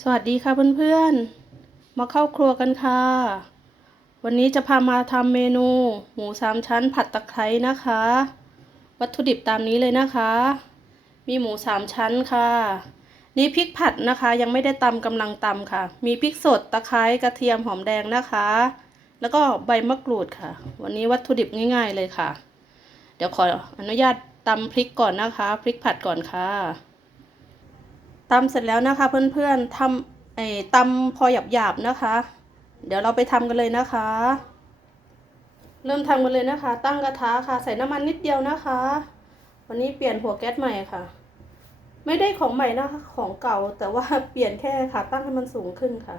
สวัสดีค่ะเพื่อนๆ มาเข้าครัวกันค่ะ วันนี้จะพามาทำเมนู หมูสามชั้นผัดตะไคร้นะคะ วัตถุดิบตามนี้เลยนะคะ มีหมูสามชั้นค่ะ นี่พริกผัดนะคะ ยังไม่ได้ตำกำลังตำค่ะ มีพริกสดตะไคร้กระเทียมหอมแดงนะคะ แล้วก็ใบมะกรูดค่ะ วันนี้วัตถุดิบง่าย ๆเลยค่ะ เดี๋ยวขออนุญาตตำพริกก่อนนะคะ พริกผัดก่อนค่ะำเสร็จแล้วนะคะ เพื่อนๆทำไอ้ตำพอหยาบๆนะคะ เดี๋ยวเราไปทำกันเลยนะคะ เริ่มทำกันเลยนะคะ ตั้งกระทะค่ะ ใส่น้ำมันนิดเดียวนะคะ วันนี้เปลี่ยนหัวแก๊สใหม่ค่ะ ไม่ได้ของใหม่นะคะของเก่าแต่ว่าเปลี่ยนแค่ค่ะ ตั้งให้มันสูงขึ้นค่ะ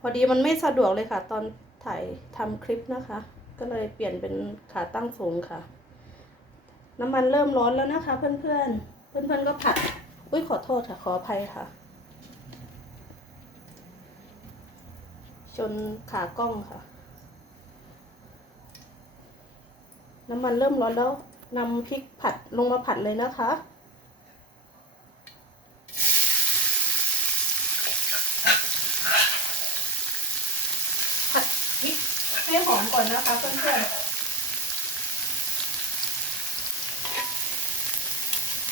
พอดีมันไม่สะดวกเลยค่ะ ตอนถ่ายทำคลิปนะคะ ก็เลยเปลี่ยนเป็นขาตั้งสูงค่ะ น้ำมันเริ่มร้อนแล้วนะคะ เพื่อนๆ เพื่อนๆก็ผัด อุ้ยขอโทษค่ะ ขออภัยค่ะจนขากล้องค่ะ น้ำมันเริ่มร้อนแล้วนำพริกผัดลงมาผัดเลยนะคะผัดพริกให้หอมก่อนนะคะเพื่อนๆ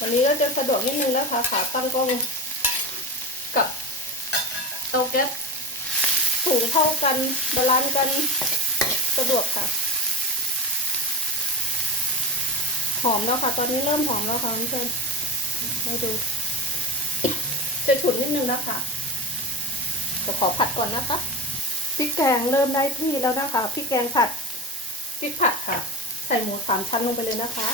วันนี้ก็จะสะดวกนิดนึงนะคะขาตั้งกล้องกับเตาแก๊สถุงเท่ากันบาลานซ์กันสะดวกค่ะ หอมแล้วค่ะ ตอนนี้เริ่มหอมแล้วค่ะเพื่อนๆให้ดู จะฉุนนิดนึงนะคะจะขอผัดก่อนนะคะพริกแกงเริ่มได้ที่แล้วนะคะพริกแกงผัดพริกผัดค่ะ ใส่หมูสามชั้นลงไปเลยนะคะ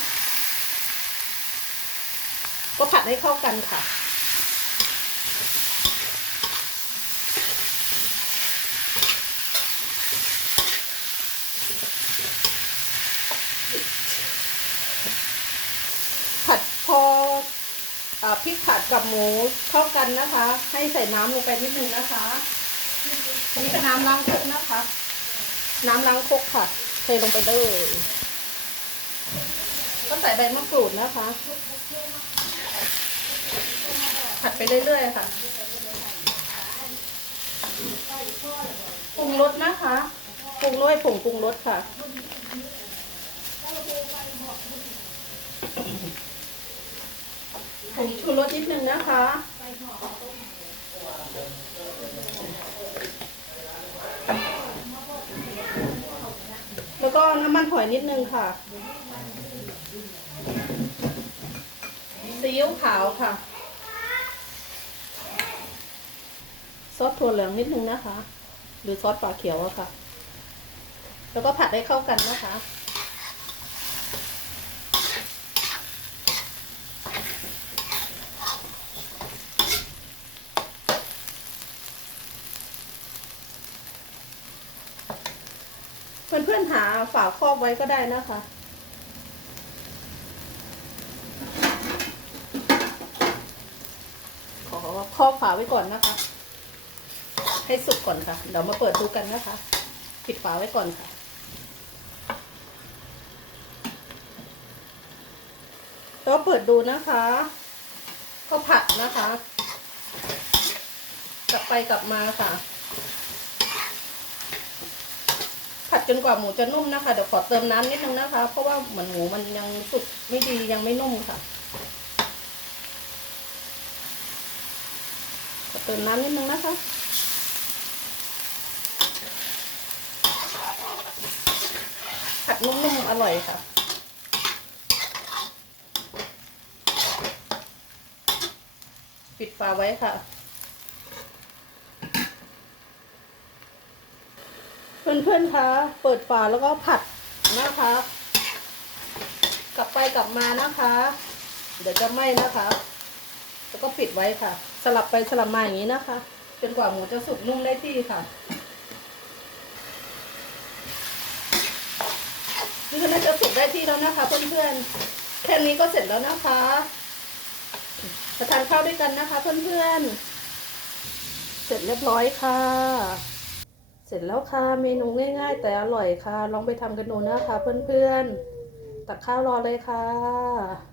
ก็ผัดให้เข้ากันค่ะ ผัดพออาพริกผัดกับหมูเข้ากันนะคะ ให้ใส่น้ำลงไปนิดนึงนะคะนี่เป็นน้ำล้างครกนะคะ น้ำล้างครกค่ะ เทลงไปเลย ก็ใส่ใบมะกรูดนะคะ ผัดไปเรื่อยๆค่ะปรุงรสนะคะปรุงด้วยผงปรุงรสค่ะ ผงชูรสนิดนึงนะคะแล้วก็น้ำมันหอยนิดนึงค่ะซีอิ๊วขาวค่ะ ซอสถั่วเหลืองนิดนึงนะคะ หรือซอสปลาเขียวอะค่ะ แล้วก็ผัดให้เข้ากันนะคะเพื่อนๆหาฝาครอบไว้ก็ได้นะคะ ขอครอบฝาไว้ก่อนนะคะ ให้สุกก่อนค่ะ เดี๋ยวมาเปิดดูกันนะคะ ปิดฝาไว้ก่อนค่ะ แล้วเปิดดูนะคะ ก็ผัดนะคะ กลับไปกลับมาค่ะ ผัดจนกว่าหมูจะนุ่มนะคะ เดี๋ยวขอเติมน้ำนิดนึงนะคะ เพราะว่าเหมือนหมูมันยังสุกไม่ดียังไม่นุ่มค่ะขอเติมน้ำนิดนึงนะคะ ผัด นุ่มๆ อร่อยค่ะ ปิดฝาไว้ค่ะ เพื่อนๆ คะ เปิดฝาแล้วก็ผัดนะคะ กลับไปกลับมานะคะ เดี๋ยวจะไหม้นะคะ แล้วก็ปิดไว้ค่ะ สลับไปสลับมาอย่างนี้นะคะ จนกว่าหมูจะสุกนุ่มได้ที่ค่ะ นี่ก็น่าจะสุกได้ที่แล้วนะคะเพื่อนๆ แค่นี้ก็เสร็จแล้วนะคะมาทานข้าวด้วยกันนะคะเพื่อนๆ เสร็จเรียบร้อยค่ะ เสร็จแล้วค่ะเมนูง่ายๆ แต่อร่อยค่ะ ลองไปทำกันดูนะคะเพื่อนๆ ตักข้าวรอเลยค่ะ